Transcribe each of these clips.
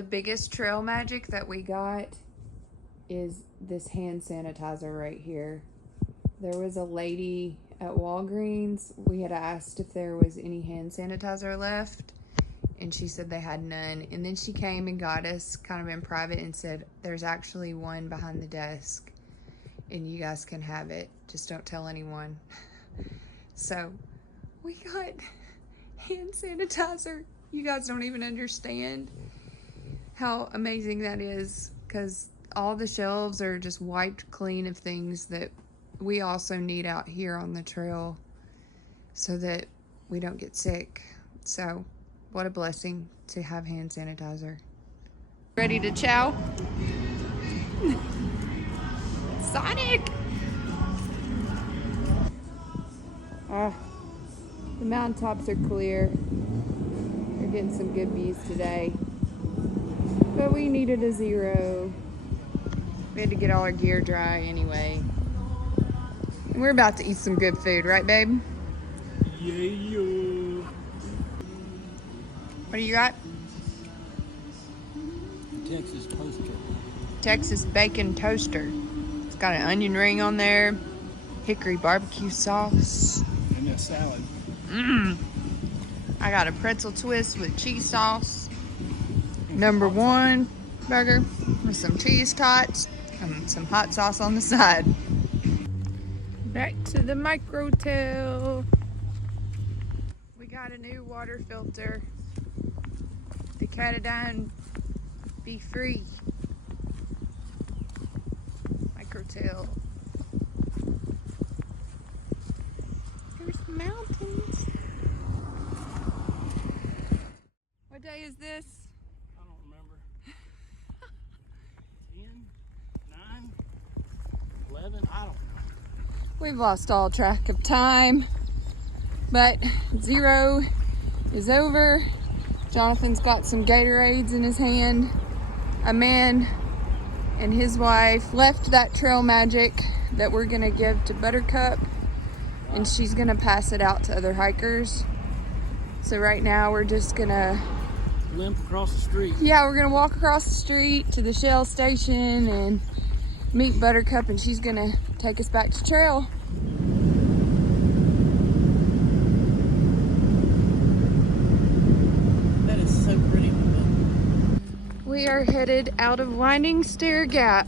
The biggest trail magic that we got is this hand sanitizer right here. There was a lady at Walgreens. We had asked if there was any hand sanitizer left, and she said they had none. And then she came and got us kind of in private and said, there's actually one behind the desk and you guys can have it. Just don't tell anyone. So we got hand sanitizer. You guys don't even understand how amazing that is, because all the shelves are just wiped clean of things that we also need out here on the trail so that we don't get sick. So what a blessing to have hand sanitizer. Ready to chow? Sonic! Oh, the mountaintops are clear. We're getting some good views today. But we needed a zero. We had to get all our gear dry anyway. And we're about to eat some good food, right, babe? Yeah. What do you got? Texas toaster. Texas bacon toaster. It's got an onion ring on there, hickory barbecue sauce. And a salad. I got a pretzel twist with cheese sauce. #1 burger with some cheese tots and some hot sauce on the side. Back to the microtail. We got a new water filter. The Catadine Be Free microtail. There's the mountains. What day is this? I don't remember. 10, 9, 11, I don't know. We've lost all track of time, but zero is over. Jonathan's got some Gatorades in his hand. A man and his wife left that trail magic that we're gonna give to Buttercup, and she's gonna pass it out to other hikers. So right now we're just gonna limp across the street. Yeah, we're gonna walk across the street to the Shell station and meet Buttercup, and she's gonna take us back to trail. That is so pretty. We are headed out of Winding Stair Gap.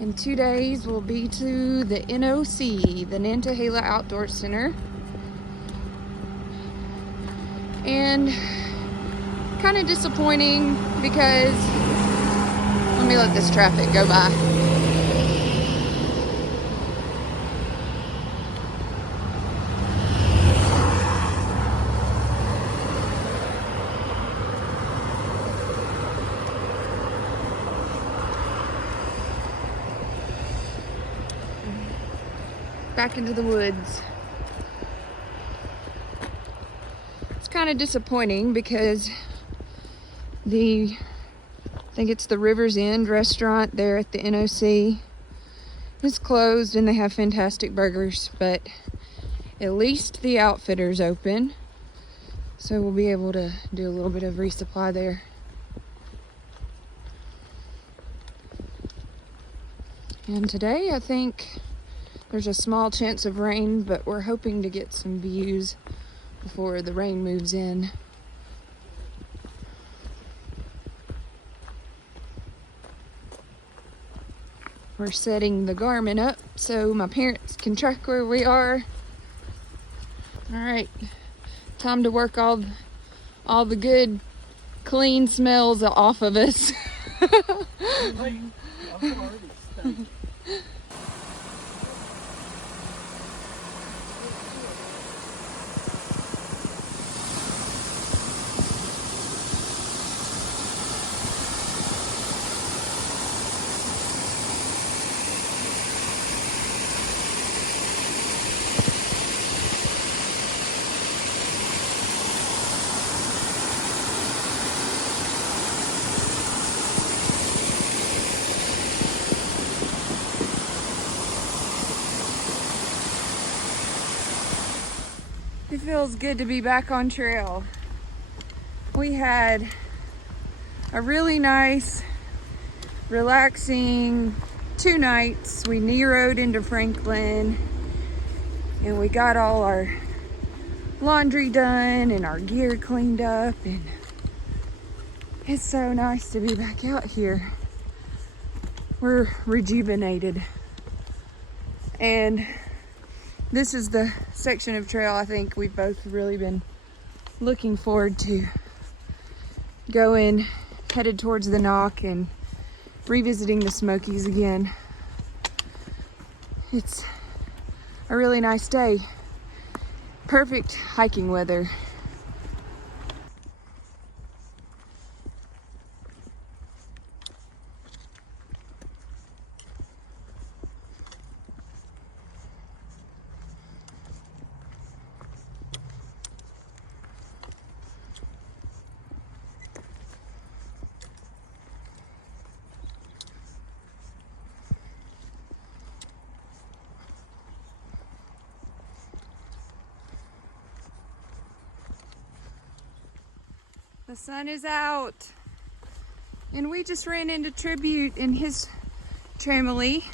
In 2 days, we'll be to the NOC, the Nantahala Outdoor Center. And kind of disappointing because, let me let this traffic go by. Back into the woods. It's kind of disappointing because I think it's the River's End restaurant there at the NOC is closed, and they have fantastic burgers, but at least the Outfitter's open, so we'll be able to do a little bit of resupply there. And today I think there's a small chance of rain, but we're hoping to get some views before the rain moves in. We're setting the Garmin up so my parents can track where we are. All right, time to work all the good, clean smells off of us. It feels good to be back on trail. We had a really nice, relaxing 2 nights. We Nero'd into Franklin and we got all our laundry done and our gear cleaned up, and it's so nice to be back out here. We're rejuvenated. And this is the section of trail I think we've both really been looking forward to going, headed towards the Knock and revisiting the Smokies again. It's a really nice day. Perfect hiking weather. The sun is out, and we just ran into Tribute and his family.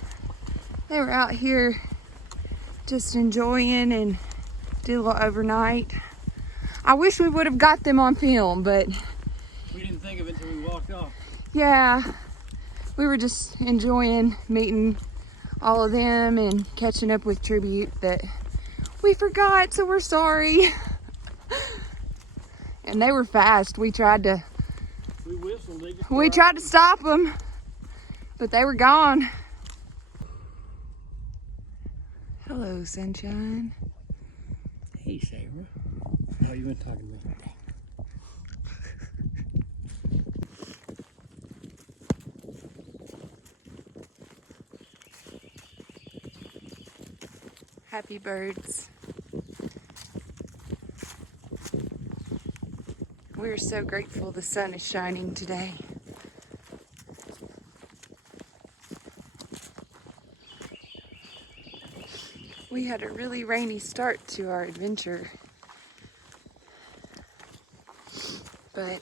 They were out here just enjoying and did a little overnight. I wish we would have got them on film, but we didn't think of it until we walked off. Yeah, we were just enjoying meeting all of them and catching up with Tribute that we forgot, so we're sorry. And they were fast. We tried to stop them, but they were gone. Hello, sunshine. Hey, Sarah. Oh, you weren't talking to me. Happy birds. We're so grateful the sun is shining today. We had a really rainy start to our adventure, but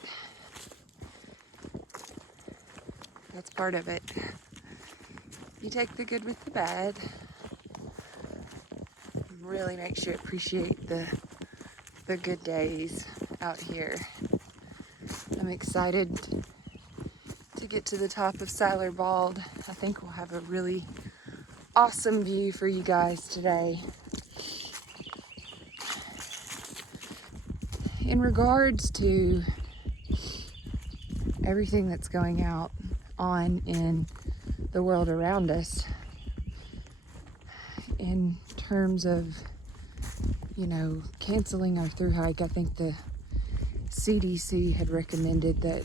that's part of it. You take the good with the bad. Really makes you appreciate the good days out here. I'm excited to get to the top of Siler Bald. I think we'll have a really awesome view for you guys today. In regards to everything that's going on in the world around us, in terms of, canceling our thru-hike, I think the CDC had recommended that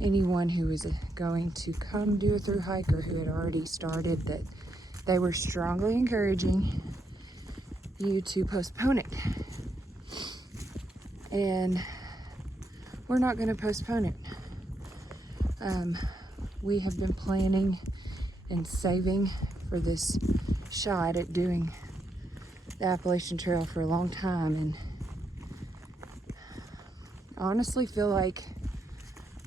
anyone who was going to come do a thru-hike or who had already started, that they were strongly encouraging you to postpone it. And we're not going to postpone it. We have been planning and saving for this shot at doing the Appalachian Trail for a long time, and I honestly feel like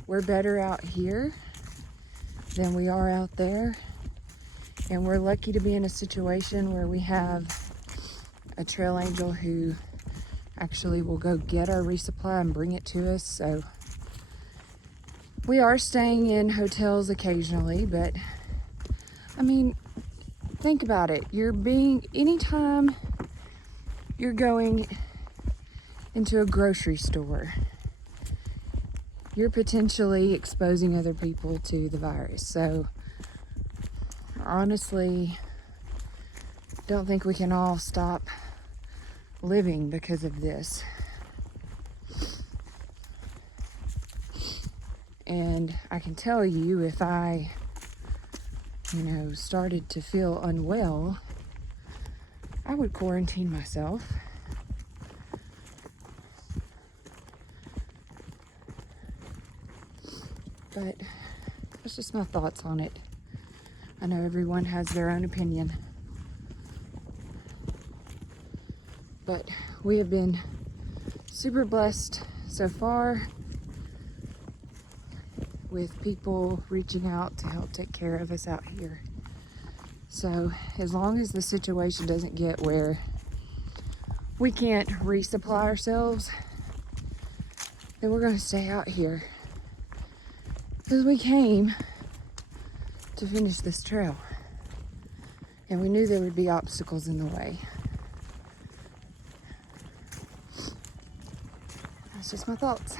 we're better out here than we are out there, and we're lucky to be in a situation where we have a trail angel who actually will go get our resupply and bring it to us. So we are staying in hotels occasionally, but I mean, think about it. Anytime you're going into a grocery store, you're potentially exposing other people to the virus. So honestly, don't think we can all stop living because of this. And I can tell you, if I started to feel unwell, I would quarantine myself. But that's just my thoughts on it. I know everyone has their own opinion. But we have been super blessed so far with people reaching out to help take care of us out here. So as long as the situation doesn't get where we can't resupply ourselves, then we're gonna stay out here, because we came to finish this trail and we knew there would be obstacles in the way. That's just my thoughts.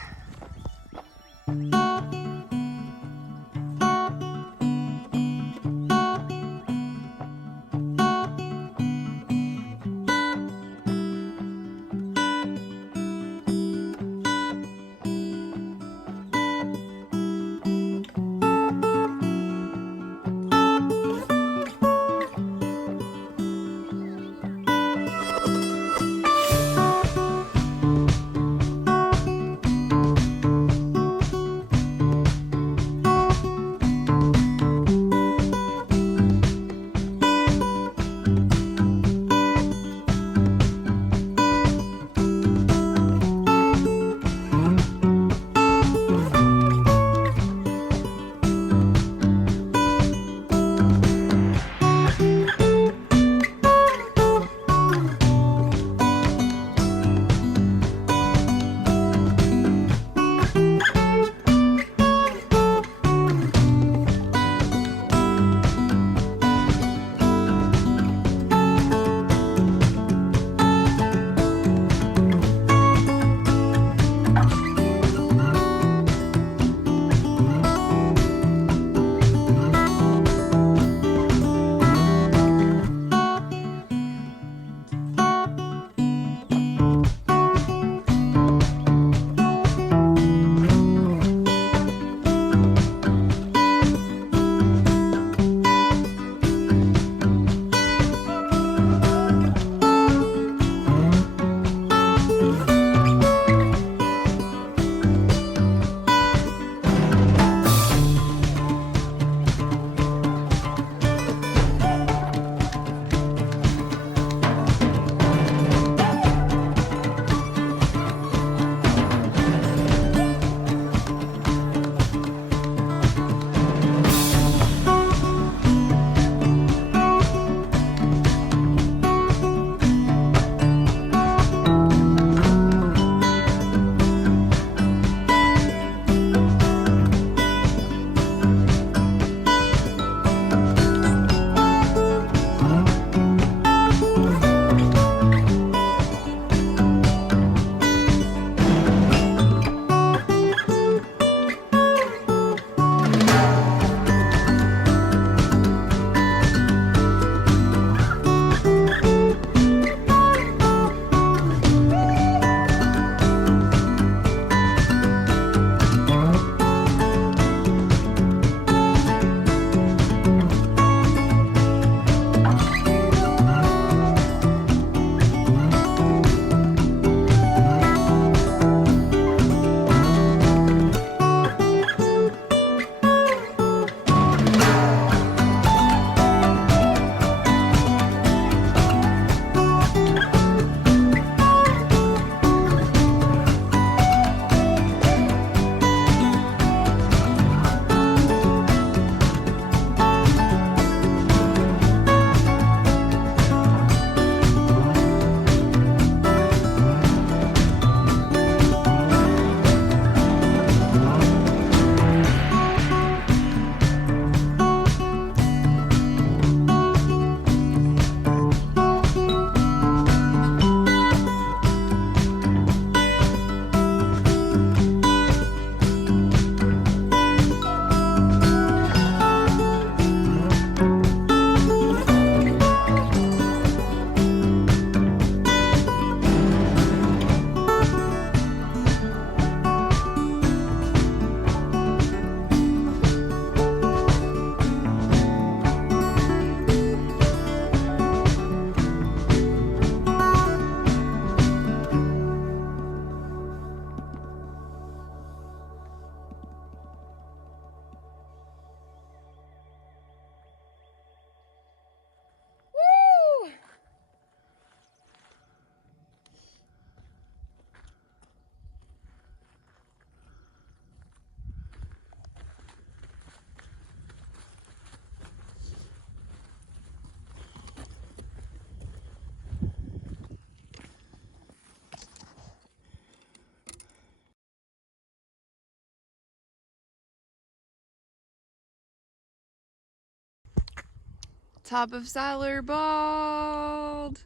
Top of Siler Bald.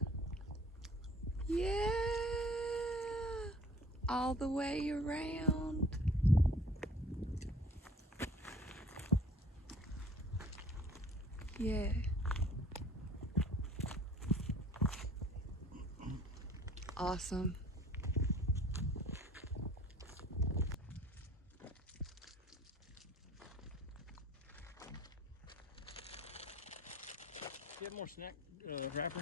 Yeah. All the way around. Yeah. Awesome. You have more snack wrapper?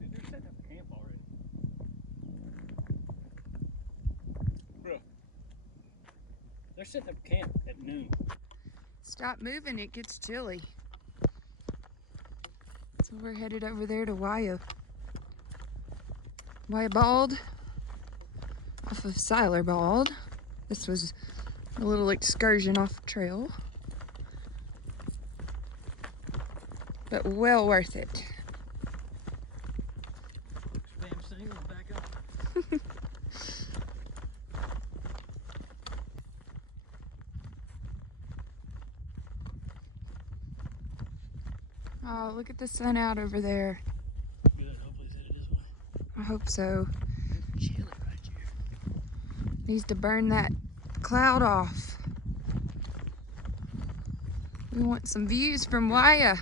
Dude, they're setting up camp already. Bro, they're setting up camp at noon. Stop moving, it gets chilly. So we're headed over there to Waya Bald off of Siler Bald. This was a little excursion off trail, but well worth it. Spam single back up. Oh, look at the sun out over there. Good, hopefully it's headed this way. I hope so. It's chilly right here. Needs to burn that cloud off. We want some views from Waya.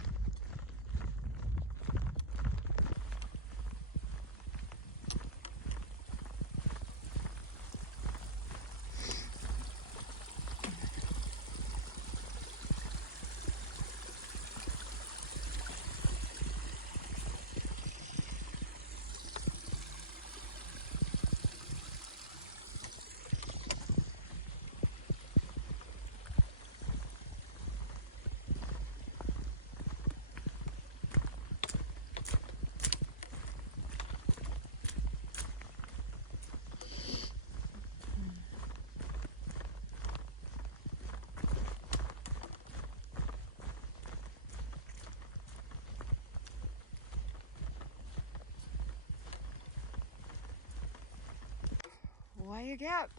Waya Gap.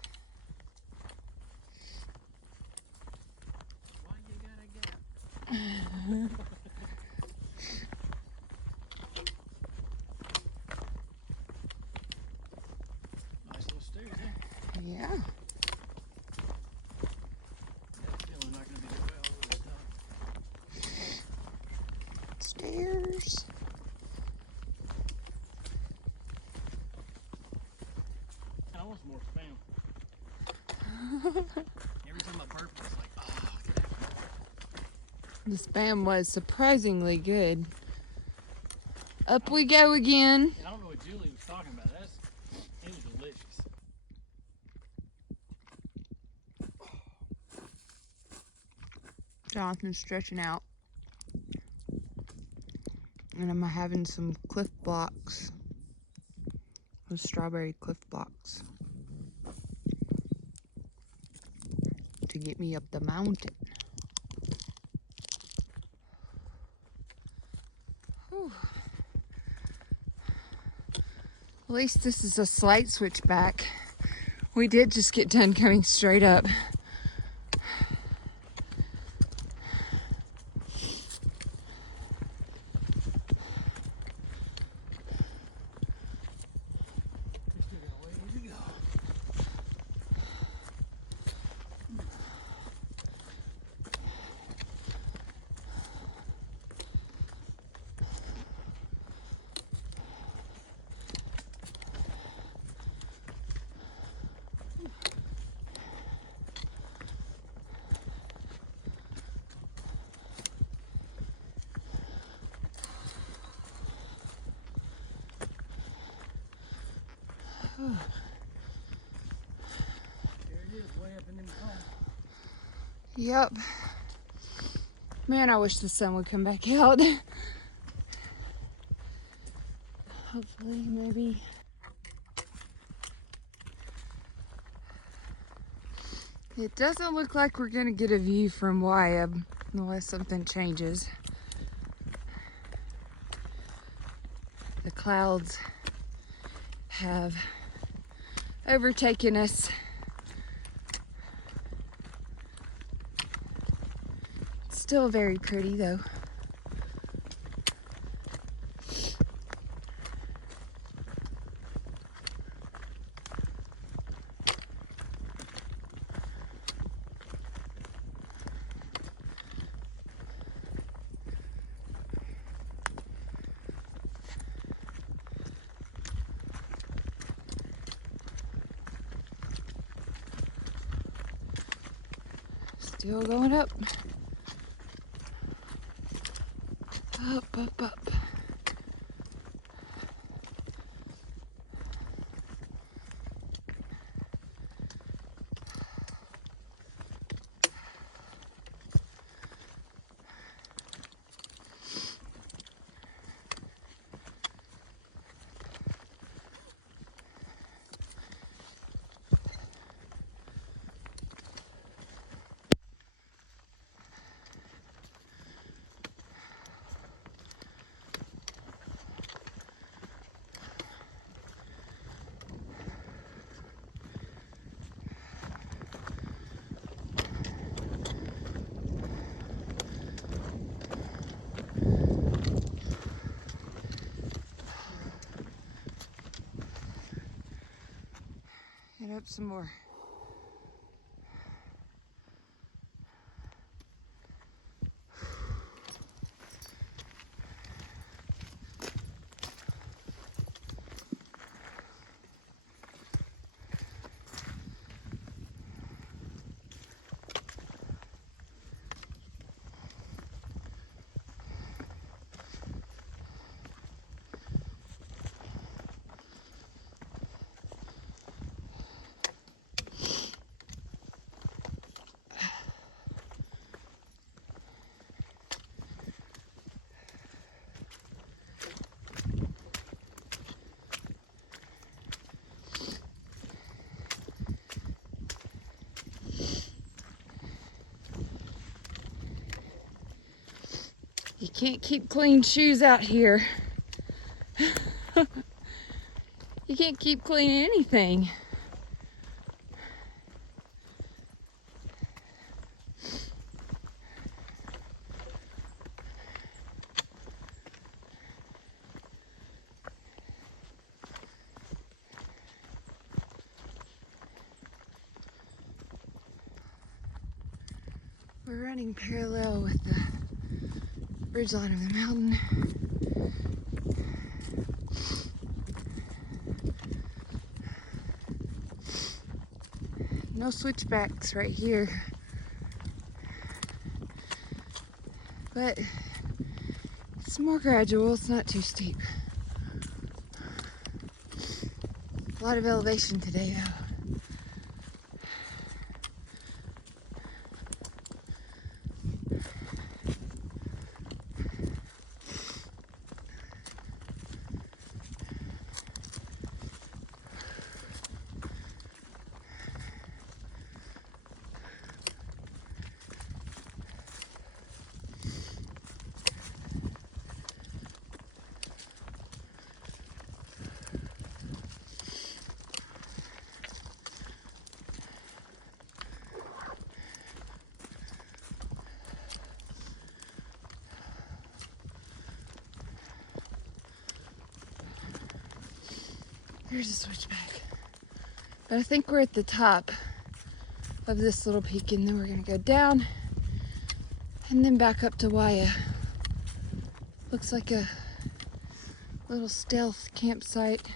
Why you got a gap? Nice little stairs there. Yeah. That feeling not gonna be the way all the way to the top. Stairs. I want some more spam. Every time I burp, it's like, oh, get that more. The spam was surprisingly good. Up we go again. And I don't know what Julie was talking about. It was delicious. Jonathan's stretching out. And I'm having some Cliff Blocks. Those strawberry Cliff Blocks. To get me up the mountain. Whew. At least this is a slight switchback. We did just get done coming straight up. We still got a ways to go. There it is, way up in them cones. Yep. Man, I wish the sun would come back out. Hopefully, maybe. It doesn't look like we're gonna get a view from Waya unless something changes. The clouds have overtaken us. Still very pretty though. Still going up. Up, up, up. Head up some more. You can't keep clean shoes out here. You can't keep cleaning anything. We're running parallel with the ridgeline of the mountain. No switchbacks right here, but it's more gradual. It's not too steep. A lot of elevation today though. There's a switchback. But I think we're at the top of this little peak, and then we're gonna go down and then back up to Waya. Looks like a little stealth campsite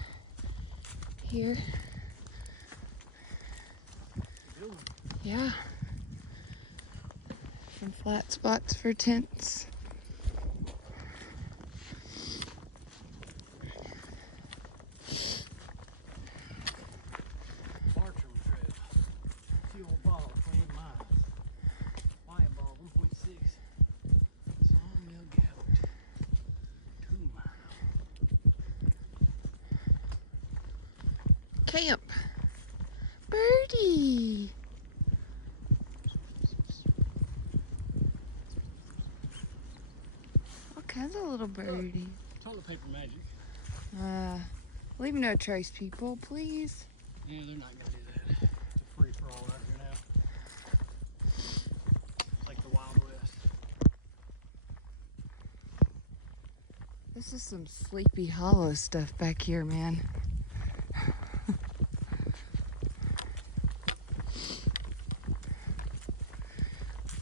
here. Yeah. Some flat spots for tents. Camp. Birdie. All kinds of little birdies. Toilet paper magic. Leave no trace, people, please. Yeah, they're not gonna do that. It's a free for all out here now. It's like the Wild West. This is some Sleepy Hollow stuff back here, man.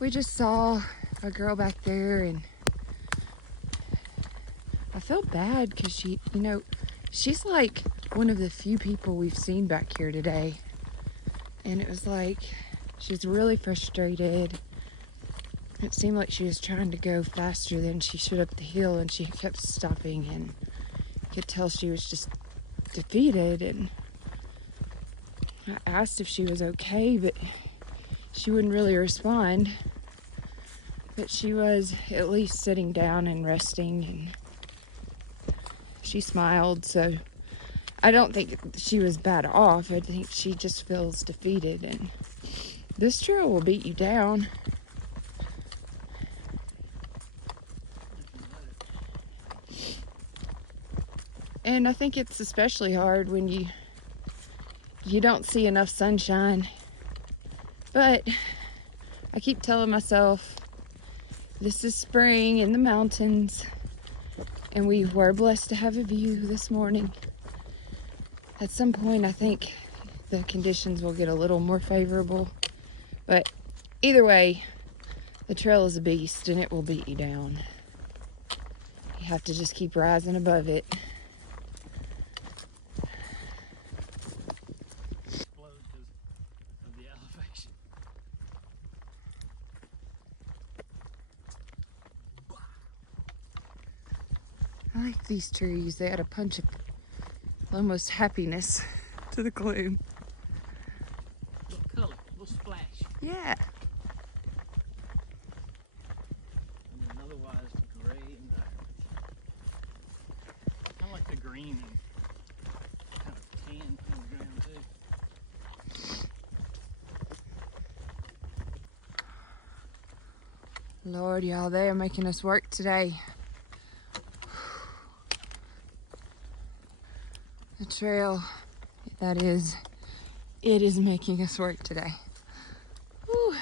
We just saw a girl back there, and I feel bad because she, you know, she's like one of the few people we've seen back here today. And it was like, she's really frustrated. It seemed like she was trying to go faster than she should up the hill, and she kept stopping, and you could tell she was just defeated. And I asked if she was okay, but she wouldn't really respond. But she was at least sitting down and resting, and she smiled, so I don't think she was bad off. I think she just feels defeated, and this trail will beat you down. And I think it's especially hard when you don't see enough sunshine. But I keep telling myself, this is spring in the mountains, and we were blessed to have a view this morning. At some point, I think the conditions will get a little more favorable. But either way, the trail is a beast, and it will beat you down. You have to just keep rising above it. I like these trees. They add a punch of almost happiness to the gloom. Little color, little splash. Yeah. And then otherwise the gray environment. I like the green and kind of tan on the ground too. Lord, y'all, they are making us work today. The trail, that is, it is making us work today. Whew.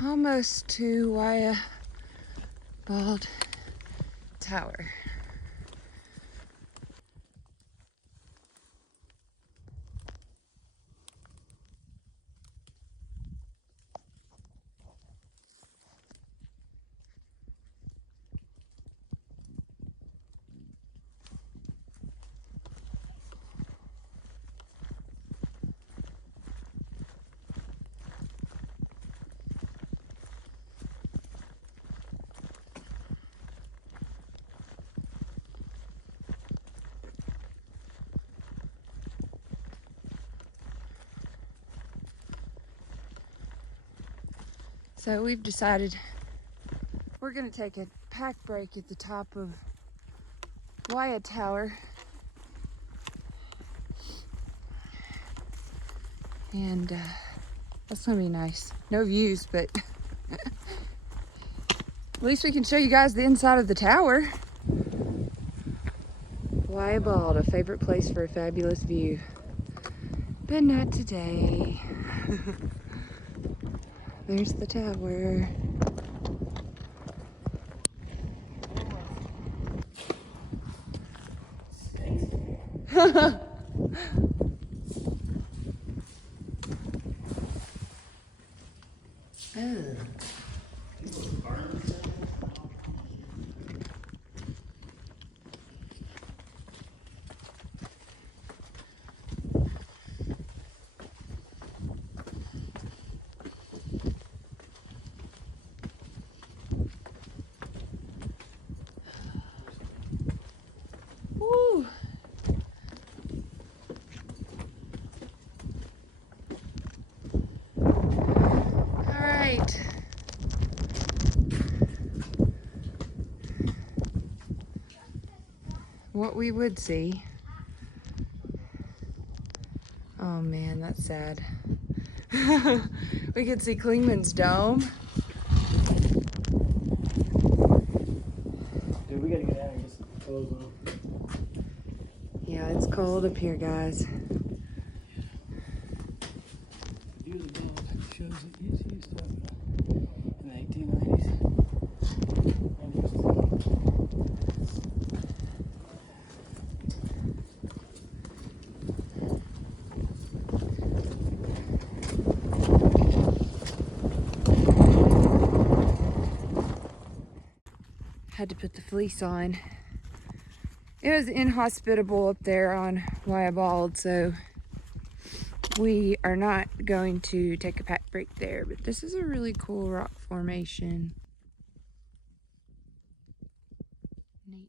Almost to Siler Bald Tower. So we've decided we're gonna take a pack break at the top of Siler Tower. And that's gonna be nice. No views, but at least we can show you guys the inside of the tower. Siler Bald, a favorite place for a fabulous view. But not today. There's the tower. what we would see. Oh man, that's sad. We could see Klingman's Dome. Dude, we gotta get out and get some clothes on. Yeah, it's cold up here, guys. View of the Bald shows that he's used to it in the 1890s. Had to put the fleece on. It was inhospitable up there on Bald, so we are not going to take a pack break there, but this is a really cool rock formation. Neat.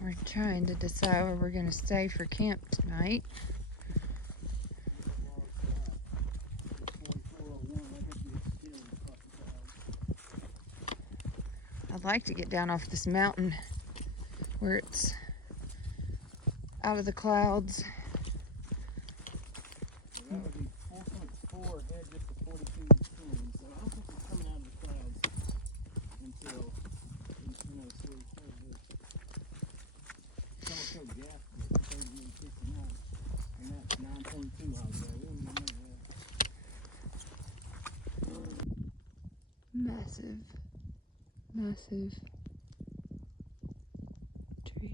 We're trying to decide where we're going to stay for camp tonight. I'd like to get down off this mountain where it's out of the clouds. That would be 4.4 head just to 42 swing, so I don't think it's coming out of the clouds until, so it's almost so gas, but 30 and that's 9.2 out there. We don't even know that. Massive tree.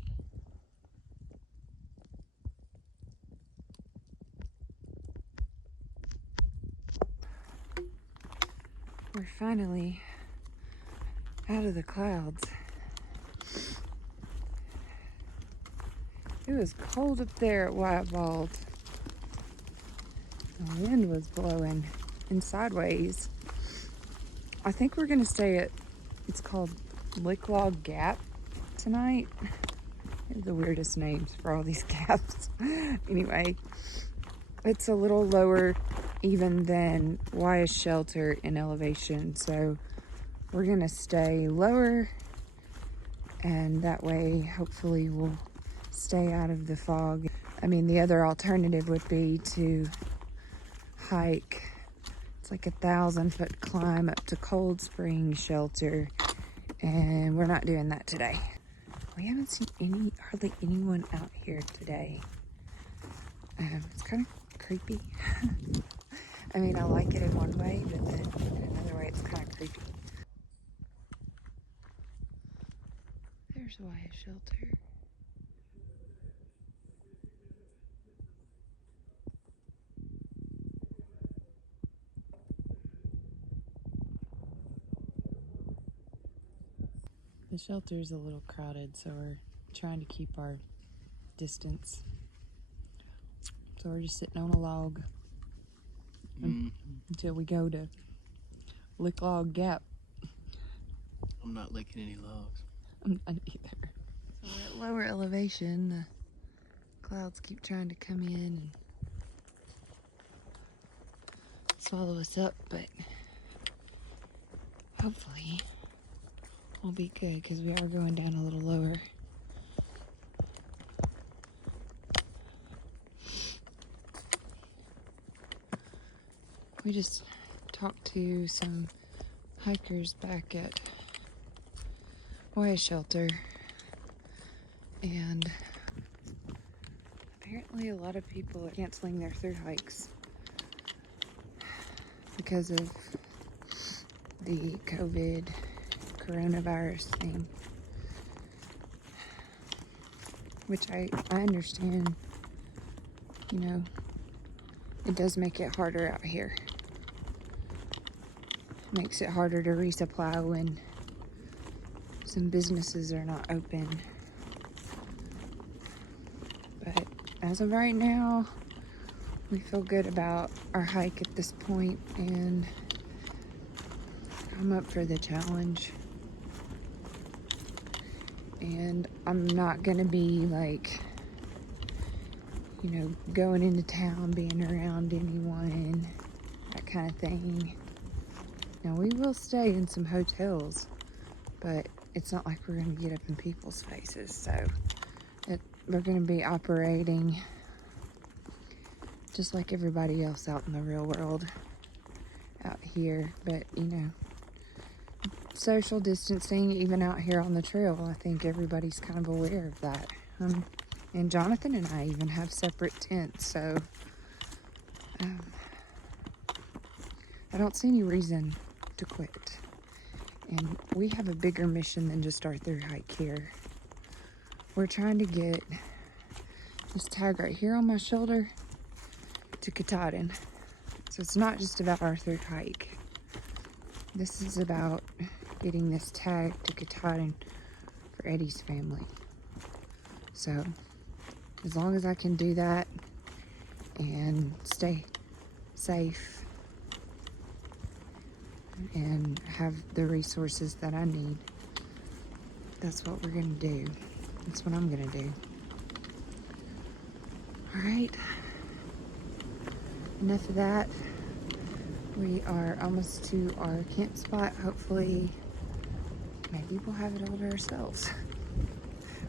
We're finally out of the clouds. It was cold up there at Bald. The wind was blowing in sideways. I think we're gonna stay at, it's called Licklog Gap tonight. They're the weirdest names for all these gaps. Anyway, it's a little lower even than Wya's shelter in elevation, so we're gonna stay lower, and that way hopefully we'll stay out of the fog. I mean, the other alternative would be to hike. It's like 1,000-foot climb up to Cold Spring Shelter, and we're not doing that today. We haven't seen hardly anyone out here today. It's kind of creepy. I mean, I like it in one way, but then in another way, it's kind of creepy. There's Wya's shelter. The shelter's a little crowded, so we're trying to keep our distance. So we're just sitting on a log until we go to Licklog Gap. I'm not licking any logs. I'm not either. So we're at lower elevation. The clouds keep trying to come in and swallow us up, but hopefully we'll be good because we are going down a little lower. We just talked to some hikers back at Wya's shelter, and apparently a lot of people are canceling their thru-hikes because of the COVID coronavirus thing, which I understand. You know, it does make it harder out here. It makes it harder to resupply when some businesses are not open. But as of right now, we feel good about our hike at this point, and I'm up for the challenge. And I'm not gonna be like, you know, going into town, being around anyone, that kind of thing. Now, we will stay in some hotels, but it's not like we're gonna get up in people's faces. So we're gonna be operating just like everybody else out in the real world out here. But, you know, social distancing, even out here on the trail, I think everybody's kind of aware of that. And Jonathan and I even have separate tents, so I don't see any reason to quit. And we have a bigger mission than just our Thru-hike here. We're trying to get this tag right here on my shoulder to Katahdin. So it's not just about our Thru-hike. This is about getting this tag to Katahdin for Eddie's family. So as long as I can do that and stay safe and have the resources that I need, that's what we're gonna do. That's what I'm gonna do. All right, enough of that. We are almost to our camp spot. Hopefully, maybe we'll have it all to ourselves.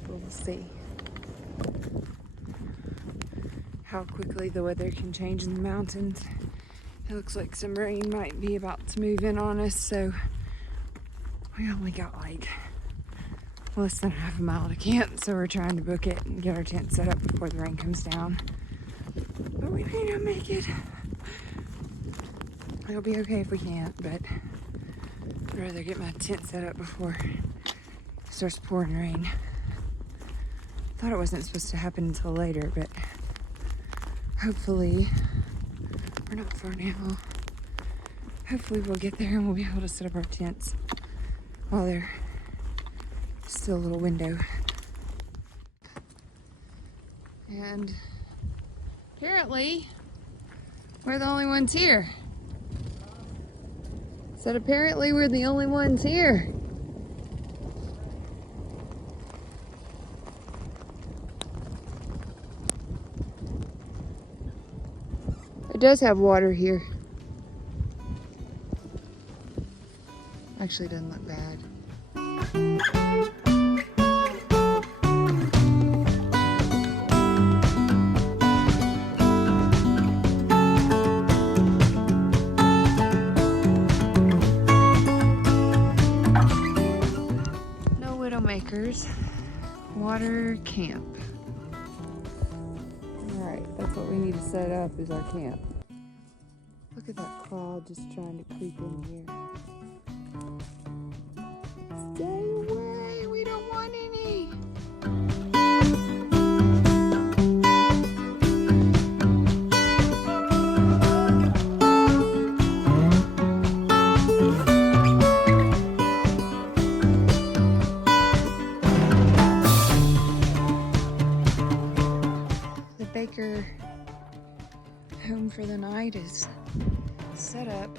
We'll see how quickly the weather can change in the mountains. It looks like some rain might be about to move in on us, so we only got like less than half a mile to camp, so we're trying to book it and get our tent set up before the rain comes down. But we may not make it. It'll be okay if we can't, but I'd rather get my tent set up before it starts pouring rain. Thought it wasn't supposed to happen until later, but hopefully, we're not far now. Hopefully we'll get there and we'll be able to set up our tents while there's still a little window. And apparently, we're the only ones here. Said apparently we're the only ones here. It does have water here. Actually, doesn't look bad. No widowmakers. Water camp. Alright, that's what we need to set up is our camp. Look at that cloud just trying to creep in here. Stay away, we don't want any. The Baker home for the night is set up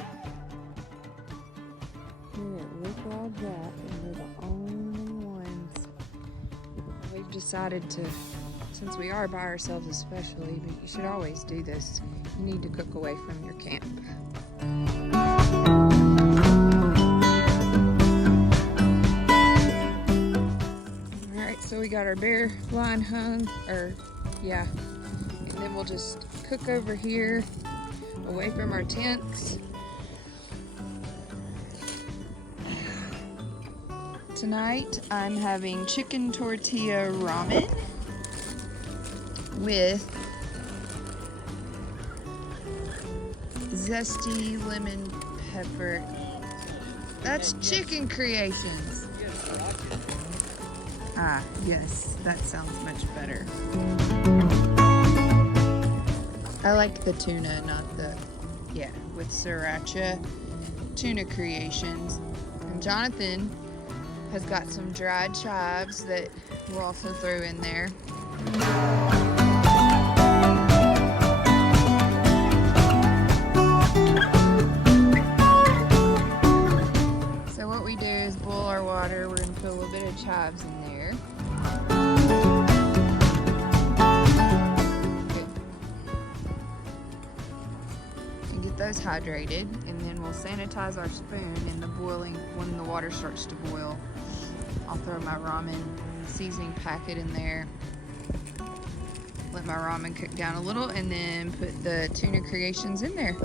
here at Licklog, and we're the only ones. We've decided to, since we are by ourselves especially, but you should always do this, you need to cook away from your camp. Alright, so we got our bear blind hung, and then we'll just cook over here away from our tents. Tonight I'm having chicken tortilla ramen with zesty lemon pepper. That's chicken creations. Ah, yes, that sounds much better. I like the tuna, not the, with sriracha. Tuna creations. And Jonathan has got some dried chives that we'll also throw in there. So what we do is boil our water. We're gonna put a little bit of chives in there. those hydrated, and then we'll sanitize our spoon in the boiling, when the water starts to boil. I'll throw my ramen seasoning packet in there, let my ramen cook down a little, and then put the tuna creations in there.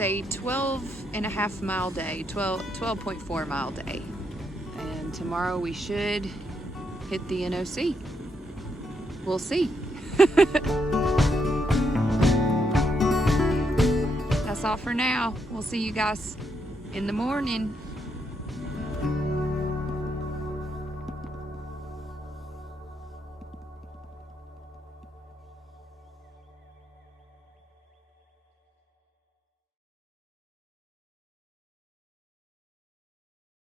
A 12.5 mile day, 12.4 mile day, and tomorrow we should hit the NOC. We'll see. That's all for now. We'll see you guys in the morning.